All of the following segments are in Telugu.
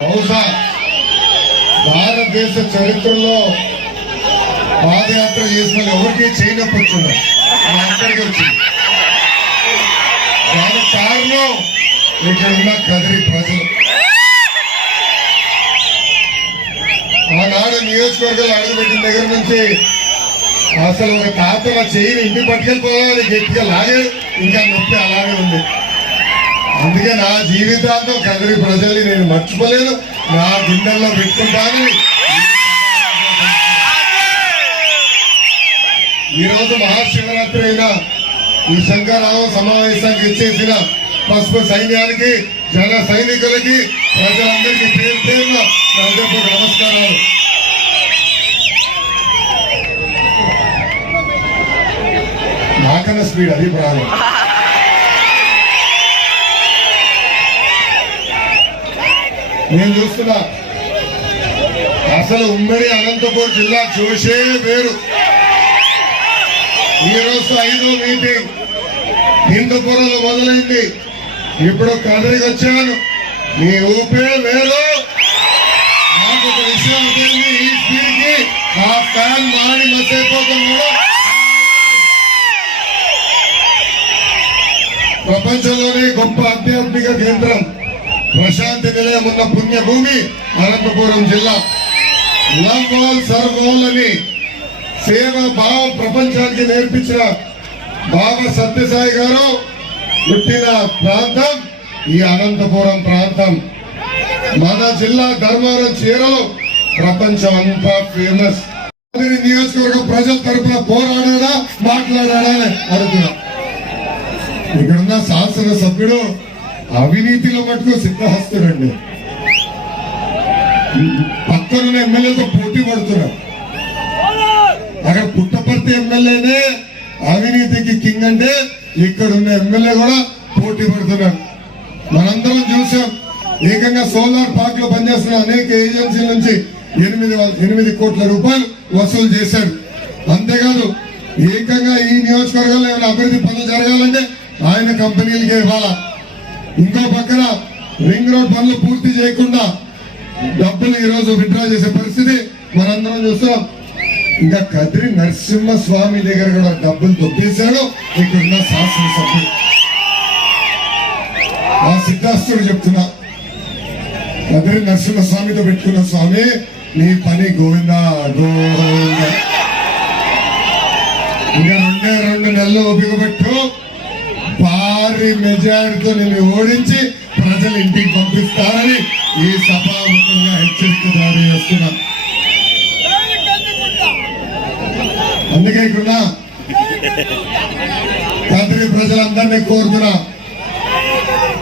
బహుశా భారతదేశ చరిత్రలో పాదయాత్ర చేసిన ఎవరికి ఎవరికీ చేయనప్పుడున్నారు మా అందరికీ వచ్చింది దానికి కారణం ఇక్కడ ఉన్న కదిరి ప్రజలు. ఆనాడు నియోజకవర్గాలు అడుగుపెట్టిన దగ్గర నుంచి అసలు ఒక తాత నా ఇంటి పట్టుకెళ్ళిపోవాలి గట్టిగా లాగాడు. ఇంకా నొప్పి అలాగే ఉంది. అందుకే నా జీవితాంతం కదిరి ప్రజల్ని నేను మర్చిపోలేదు నా గుండెల్లో పెట్టుకుంటానని ఈ రోజు మహాశివరాత్రి అయిన ఈ శంకరామ సమావేశానికి ఇచ్చేసిన పసుపు సైన్యానికి జన సైనికులకి ప్రజలందరికీ పేరు పేరున నా నమస్కారాలు. నాకన్నా స్పీడ్ అది ప్రాణం. నేను చూస్తున్నా. అసలు ఉమ్మడి అనంతపూర్ జిల్లా చూసే వేరు ఈ రోజు ఐదో మీటింగ్. హిందూపురంలో మొదలైంది. ఇప్పుడు కదిరికి వచ్చాను. మీ ఊపే వేరు నాకు ఒక విషయం తెలియదు. ఈ స్పీడ్ ఆ ఫ్యాన్ మాడి మసైపోతున్నాడు ప్రపంచంలోనే గొప్ప ఆధ్యాత్మిక కేంద్రం. ప్రశాంతి నిలయం ఉన్న పుణ్యభూమి అనంతపురం జిల్లా. లవ్ ఆల్ సర్వ్ ఆల్ అని సేవ భావం ప్రపంచానికి నేర్పించిన బాబా సత్యసాయి గారు పుట్టిన ప్రాంతం ఈ అనంతపురం ప్రాంతం. మన జిల్లా ధర్మవరం చీరలు ప్రపంచం అంతా ఫేమస్ నియోజకవర్గం ప్రజల తరపున పోరాడాడా మాట్లాడాడా అని అడుగుతున్నా. ఇక్కడున్న శాసన సభ్యుడు అవినీతిలో మటుకు సిద్ధహస్తుడండి పక్కనున్న ఎమ్మెల్యేతో పోటీ పడుతున్నారు. అక్కడ పుట్టపర్తి ఎమ్మెల్యేనే అవినీతికి కింగ్ అంటే ఇక్కడ ఉన్న ఎమ్మెల్యే కూడా పోటీ పడుతున్నారు. మనందరం చూసాం. ఏకంగా సోలార్ పార్క్లో పనిచేస్తున్న అనేక ఏజెన్సీల నుంచి ఎనిమిది ఎనిమిది కోట్ల రూపాయలు వసూలు చేశాడు అంతేకాదు ఏకంగా ఈ నియోజకవర్గంలో ఏమైనా అభివృద్ధి పనులు జరగాలంటే ఆయన కంపెనీలకే ఇవ్వాలా? ఇంకో పక్కన రింగ్ రోడ్ పనులు పూర్తి చేయకుండా డబ్బులు ఈ రోజు విత్డ్రా చేసే పరిస్థితి మనందరం చూస్తున్నాం. ఇంకా కదిరి నరసింహ స్వామి దగ్గర కూడా డబ్బులు దొబ్బేశాడు. ఇక్కడున్న శాసనసభ్యులు ఆ సిద్ధాస్తుడు చెప్తున్నా కదిరి నరసింహ స్వామితో పెట్టుకున్న స్వామి నీ పని గోవింద గోవింద. ఇంకా రెండే రెండు నెలలు ఉపయోగపెట్టు భారీ మెజారిటీతో నిన్ను ఓడించి ప్రజలు ఇంటికి పంపిస్తారని ఈ సభాముఖంగా హెచ్చరిక జారీ చేస్తున్నా. అందుకే ఇక్కడ కదిరి ప్రజలందరినీ కోరుతున్నా.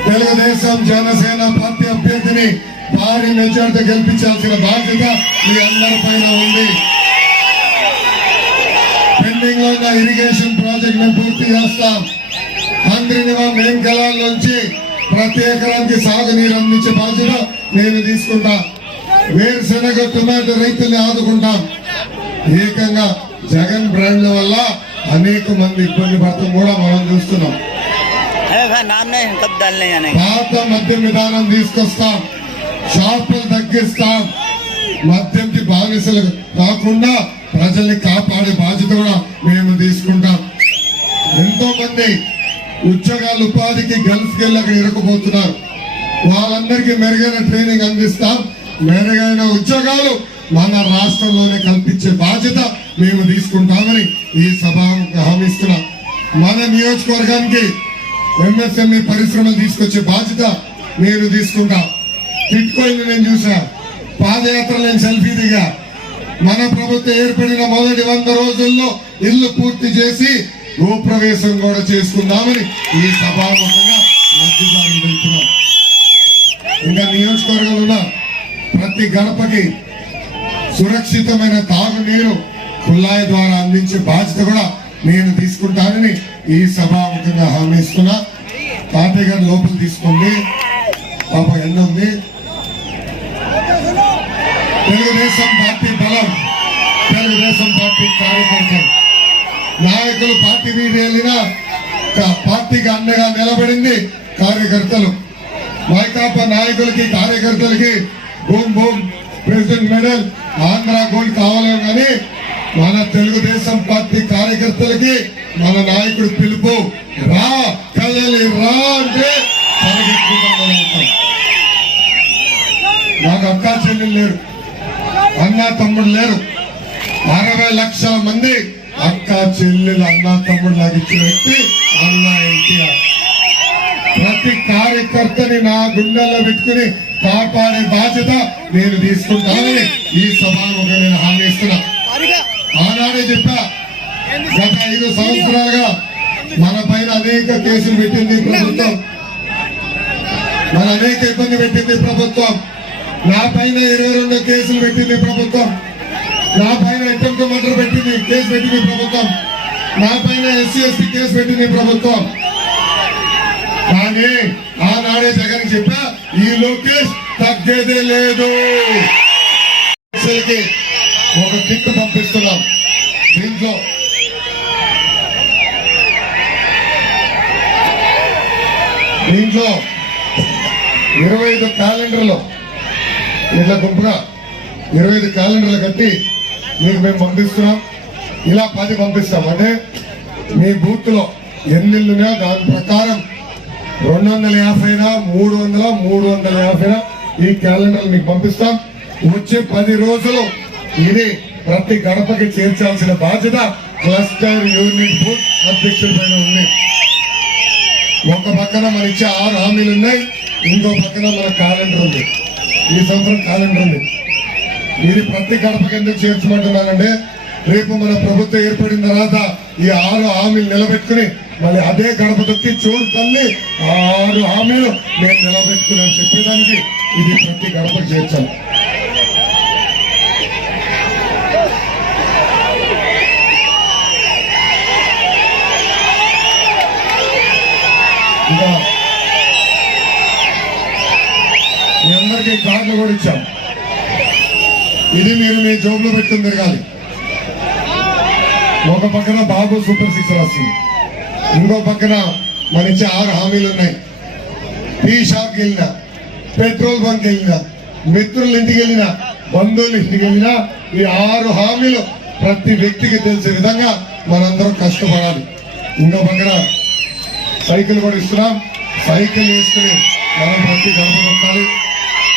తెలుగుదేశం జనసేన పార్టీ అభ్యర్థిని భారీ మెజార్టీ గెలిపించాల్సిన బాధ్యత మీ అందరి పైన ఉంది. పెండింగ్లో ఉన్న ఇరిగేషన్ ప్రాజెక్ట్ మేము పూర్తి చేస్తాం. మంత్రినిగా మెయిన్ కెలాల నుంచి ప్రతి ఎకరానికి సాగునీరు అందించే బాధ్యత నేను తీసుకుంటా. వేరుశనగ టొమాటో రైతుల్ని ఆదుకుంటాం. ఏకంగా జగన్ బ్రాండ్ వల్ల అనేక మంది ఇబ్బంది పడతాం కూడా మనం చూస్తున్నాం. పాత మద్యం విధానం తీసుకొస్తాం. షాపులు తగ్గిస్తాం. మద్యంకి బానిసలు కాకుండా ప్రజల్ని కాపాడే బాధ్యత కూడా మేము తీసుకుంటాం. ఎంతో మంది ఉద్యోగాలు ఉపాధికి గల్ఫ్కి వెళ్ళి అక్కడ ఇరకపోతున్నారు వాళ్ళందరికీ మెరుగైన ట్రైనింగ్ అందిస్తాం. మెరుగైన ఉద్యోగాలు మన రాష్ట్రంలోనే కల్పించే బాధ్యత మేము తీసుకుంటామని ఈ సభ హామీస్తున్నాం. మన నియోజకవర్గానికి ఎంఎస్ఎంఈ పరిశ్రమలు తీసుకొచ్చే బాధ్యత నేను తీసుకుంటా. టిట్కోయిన్ నేను చూసా. పాదయాత్ర నేను సెల్ఫీ దిగా. మన ప్రభుత్వం ఏర్పడిన మొదటి వంద రోజుల్లో ఇల్లు పూర్తి చేసి గృహప్రవేశం కూడా చేసుకుందామని ఈ సభాముఖంగా లబ్ధిదారులు వెళ్తున్నాం ఇంకా నియోజకవర్గంలో ఉన్న ప్రతి గడపకి సురక్షితమైన తాగునీరు కుల్లాయి ద్వారా అందించే బాధ్యత కూడా నేను తీసుకుంటానని ఈ సభాముఖంగా హామీ ఇస్తున్నా. తాతయ్య గారు లోపల తీసుకోండి. పాప ఎండ ఉంది. తెలుగుదేశం పార్టీ బలం. తెలుగుదేశం పార్టీ కార్యకర్తలు. నాయకులు పార్టీ మీద వెళ్ళినా పార్టీకి అండగా నిలబడింది కార్యకర్తలు. వైకాపా నాయకులకి కార్యకర్తలకి boom boom president medal Andhra gold కావాలేమో కానీ మన తెలుగుదేశం పార్టీ కార్యకర్తలకి మన నాయకుడు పిలుపు రా కళ్ళలి రా అంటే నాకు అక్కా చెల్లెలు లేరు అన్న తమ్ముడు లేరు. అరవై లక్షల మంది అక్క చెల్లెలు అన్న తమ్ముడు నాకు ఇచ్చిన వ్యక్తి అన్న ఎన్టీఆర్. ప్రతి కార్యకర్తని నా గుండెల్లో పెట్టుకుని కాపాడే బాధ్యత నేను తీసుకుంటానని ఈ సభాముఖంగా నేను హామీ ఇస్తున్నా. ఆనాడే చెప్పా గత ఐదు సంవత్సరాలుగా మన పైన అనేక కేసులు పెట్టింది ప్రభుత్వం. మన అనేక ఇబ్బంది పెట్టింది ప్రభుత్వం. నా పైన ఇరవై రెండు కేసులు పెట్టింది ప్రభుత్వం. నా పైన అటెంప్ట్ మర్డర్ పెట్టింది కేసు పెట్టింది ప్రభుత్వం. నా పైన ఎస్సీ ఎస్టీ కేసు పెట్టింది ప్రభుత్వం. కానీ ఆనాడే జగన్ చెప్పా ఈ లోకేష్ తగ్గేదే లేదు. ఒక కిట్ పంపిస్తున్నాం దీంట్లో. దీంట్లో ఇరవై ఐదు క్యాలెండర్లు ఇట్లా గుంపుగా ఇరవై ఐదు క్యాలెండర్లు కట్టి మీకు మేము పంపిస్తున్నాం. ఇలా పది పంపిస్తాం. అంటే మీ బూత్లో ఎన్ని ఇల్లున్నా దాని ప్రకారం రెండు వందల యాభైనా మూడు వందల మూడు వందల యాభైనా ఈ క్యాలెండర్ మీకు పంపిస్తాం. వచ్చే పది రోజులు ఇది ప్రతి గడపకి చేర్చాల్సిన బాధ్యత క్లస్టర్ యూనిట్ బూత్ అధ్యక్షుడి పైన ఉంది. ఒక పక్కన మన ఇచ్చే ఆరు హామీలు ఉన్నాయి ఇంకో పక్కన మన క్యాలెండర్ ఉంది. ఈ సంవత్సరం క్యాలెండర్ ఉంది. ఇది ప్రతి గడపకి ఎందుకు చేర్చమంటున్నానంటే రేపు మన ప్రభుత్వం ఏర్పడిన తర్వాత ఈ ఆరు హామీలు నిలబెట్టుకుని మళ్ళీ అదే గడప తొక్కి చూడు తల్లి ఆ ఆరు హామీలు నేను నిలబెట్టుకుని చెప్పేదానికి ఇది ప్రతి గడపకు చేర్చాలి. ఇంకా మీ అందరికీ కార్డులు కూడా ఇచ్చాం. ఇది మీరు మీ జోబులో పెట్టుకుని తిరగాలి. ఒక పక్కన బాబు సూపర్ సిక్స్ రాస్తుంది. ఇంకో పక్కన మన ఇచ్చే ఆరు హామీలు ఉన్నాయి. టీ షాప్కి వెళ్ళినా పెట్రోల్ బంక్ వెళ్ళినా మిత్రుల ఇంటికి వెళ్ళినా బంధువుల ఇంటికి వెళ్ళినా ఈ ఆరు హామీలు ప్రతి వ్యక్తికి తెలిసే విధంగా మనందరం కష్టపడాలి. ఇంకో పక్కన సైకిల్ కూడా ఇస్తున్నాం. సైకిల్ వేసుకుని మనం ప్రతి గడప నొక్కాలి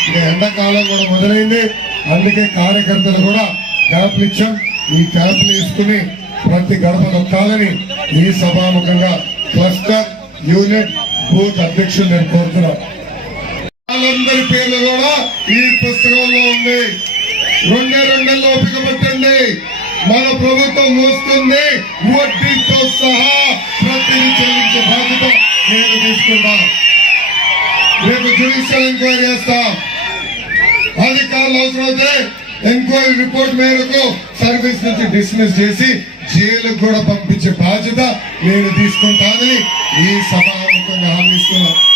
ఇక ఎండాకాలం కూడా మొదలైంది. అందుకే కార్యకర్తలు కూడా క్యాప్లు ఇచ్చాం. ఈ క్యాప్లు వేసుకుని ప్రతి గడప నొక్కాలని ఈ సభాముఖంగా క్లస్టర్ యూనిట్ బూత్ అధ్యక్షులు నేను కోరుతున్నాను వాళ్ళందరి పేర్లు కూడా ఈ పుస్తకంలో ఉంది. రెండే రెండేళ్ళు ఓపిక మన ప్రభుత్వం మోస్తుంది. వడ్డీతో సహా ప్రతిని చెల్లించే బాధ్యత నేను తీసుకుంటా. రేపు జ్యుడిషియల్ ఎంక్వైరీ చేస్తాం అధికారులు అవసరమైతే ఎంక్వైరీ రిపోర్ట్ మేరకు సర్వీస్ నుంచి డిస్మిస్ చేసి జైలుకు కూడా పంపించే బాధ్యత నేను తీసుకుంటానని ఈ సభాముఖంగా హామీ ఇస్తున్నాను.